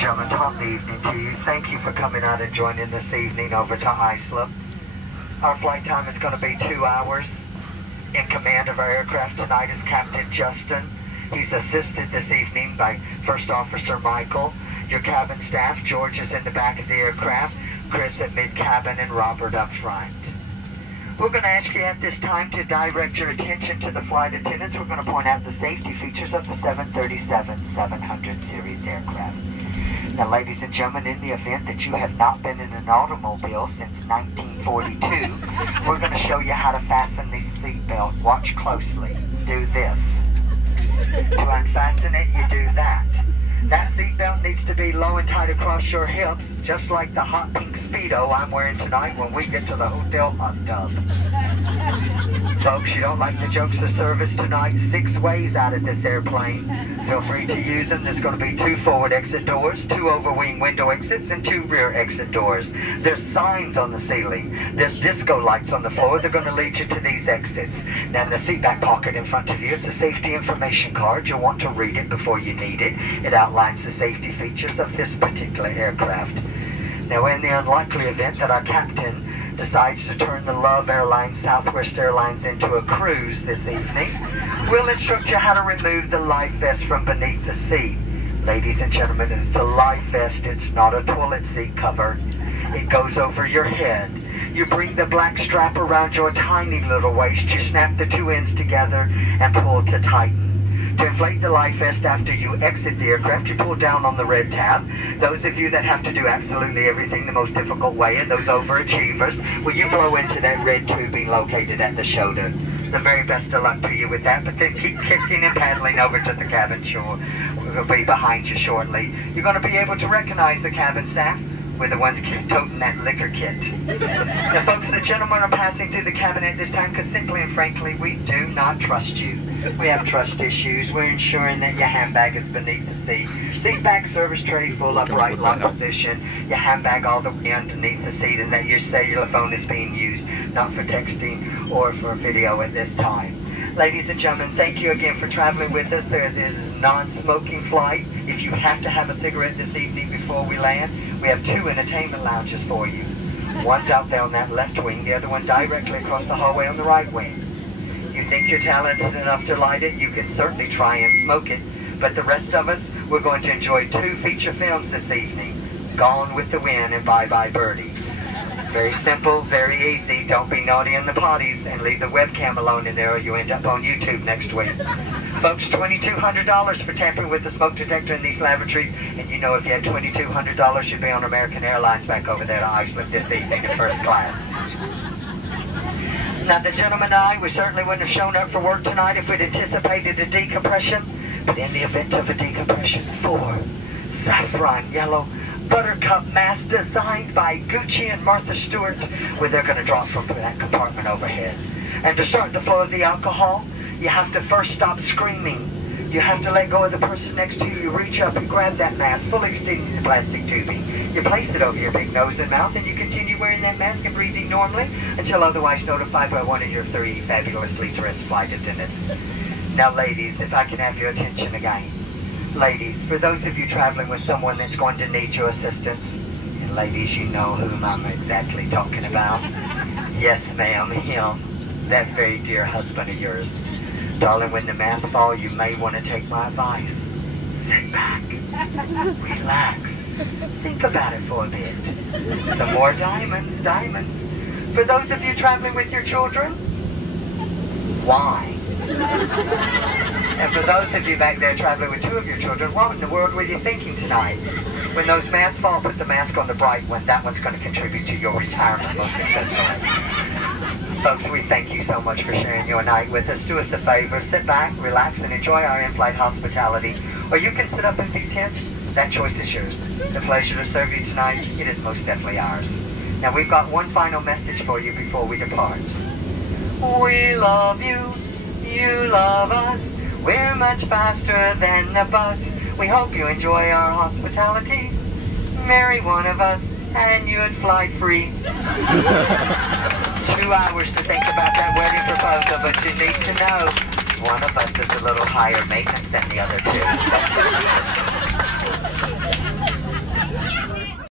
gentlemen, top of the evening to you. Thank you for coming out and joining this evening over to Islip. Our flight time is going to be 2 hours. In command of our aircraft tonight is Captain Justin. He's assisted this evening by First Officer Michael. Your cabin staff, George is in the back of the aircraft, Chris at mid-cabin, and Robert up front. We're going to ask you at this time to direct your attention to the flight attendants. We're going to point out the safety features of the 737-700 series aircraft. Now, ladies and gentlemen, in the event that you have not been in an automobile since 1942, we're going to show you how to fasten the seatbelt. Watch closely. Do this. To unfasten it, you do that. That seatbelt needs to be low and tight across your hips, just like the hot pink Speedo I'm wearing tonight when we get to the hotel hot tub. Folks, you don't like the jokes of service tonight? 6 ways out of this airplane. Feel free to use them. There's going to be 2 forward exit doors, 2 overwing window exits, and 2 rear exit doors. There's signs on the ceiling. There's disco lights on the floor. They're going to lead you to these exits. Now, in the seat back pocket in front of you, it's a safety information card. You'll want to read it before you need it. It outlines the safety features of this particular aircraft. Now, in the unlikely event that our captain decides to turn the Love Airlines, Southwest Airlines into a cruise this evening, we'll instruct you how to remove the life vest from beneath the seat. Ladies and gentlemen, it's a life vest. It's not a toilet seat cover. It goes over your head. You bring the black strap around your tiny little waist. You snap the 2 ends together and pull to tighten. To inflate the life vest after you exit the aircraft, you pull down on the red tab. Those of you that have to do absolutely everything the most difficult way, and those overachievers, will you blow into that red tubing located at the shoulder? The very best of luck to you with that, but then keep kicking and paddling over to the cabin shore. We'll be behind you shortly. You're going to be able to recognize the cabin staff. We're the ones toting that liquor kit. Now, folks, the gentlemen are passing through the cabin at this time because simply and frankly, we do not trust you. We have trust issues. We're ensuring that your handbag is beneath the seat. Seat back service tray full upright lock position. Your handbag all the way underneath the seat, and that your cellular phone is being used, not for texting or for video at this time. Ladies and gentlemen, thank you again for traveling with us. There is a non-smoking flight. If you have to have a cigarette this evening before we land, we have 2 entertainment lounges for you. One's out there on that left wing, the other one directly across the hallway on the right wing. You think you're talented enough to light it, you can certainly try and smoke it. But the rest of us, we're going to enjoy 2 feature films this evening. Gone with the Wind and Bye Bye Birdie. Very simple, very easy. Don't be naughty in the potties and leave the webcam alone in there or you end up on YouTube next week. Folks, $2,200 for tampering with the smoke detector in these lavatories. And you know if you had $2,200, you'd be on American Airlines back over there to Iceland this evening in first class. Now, the gentleman and I, we certainly wouldn't have shown up for work tonight if we'd anticipated a decompression. But in the event of a decompression, 4 saffron yellow Buttercup masks designed by Gucci and Martha Stewart, where they're going to drop from that compartment overhead. And to start the flow of the alcohol, you have to first stop screaming. You have to let go of the person next to you. You reach up and grab that mask, fully extending the plastic tubing. You place it over your big nose and mouth, and you continue wearing that mask and breathing normally until otherwise notified by one of your 3 fabulously dressed flight attendants. Now, ladies, if I can have your attention again. Ladies, for those of you traveling with someone that's going to need your assistance, and ladies, you know whom I'm exactly talking about. Yes, ma'am, him, that very dear husband of yours. Darling, when the masks fall, you may want to take my advice. Sit back, relax, think about it for a bit. Some more diamonds, diamonds. For those of you traveling with your children, why? And for those of you back there traveling with 2 of your children, what in the world were you thinking tonight? When those masks fall, put the mask on the bright one. That one's going to contribute to your retirement most successfully. Folks, we thank you so much for sharing your night with us. Do us a favor, sit back, relax, and enjoy our in-flight hospitality. Or you can sit up and do tense. That choice is yours. The pleasure to serve you tonight, it is most definitely ours. Now, we've got one final message for you before we depart. We love you, you love us. We're much faster than the bus. We hope you enjoy our hospitality. Marry one of us and you'd fly free. 2 hours to think about that wedding proposal, but you need to know one of us is a little higher maintenance than the other 2.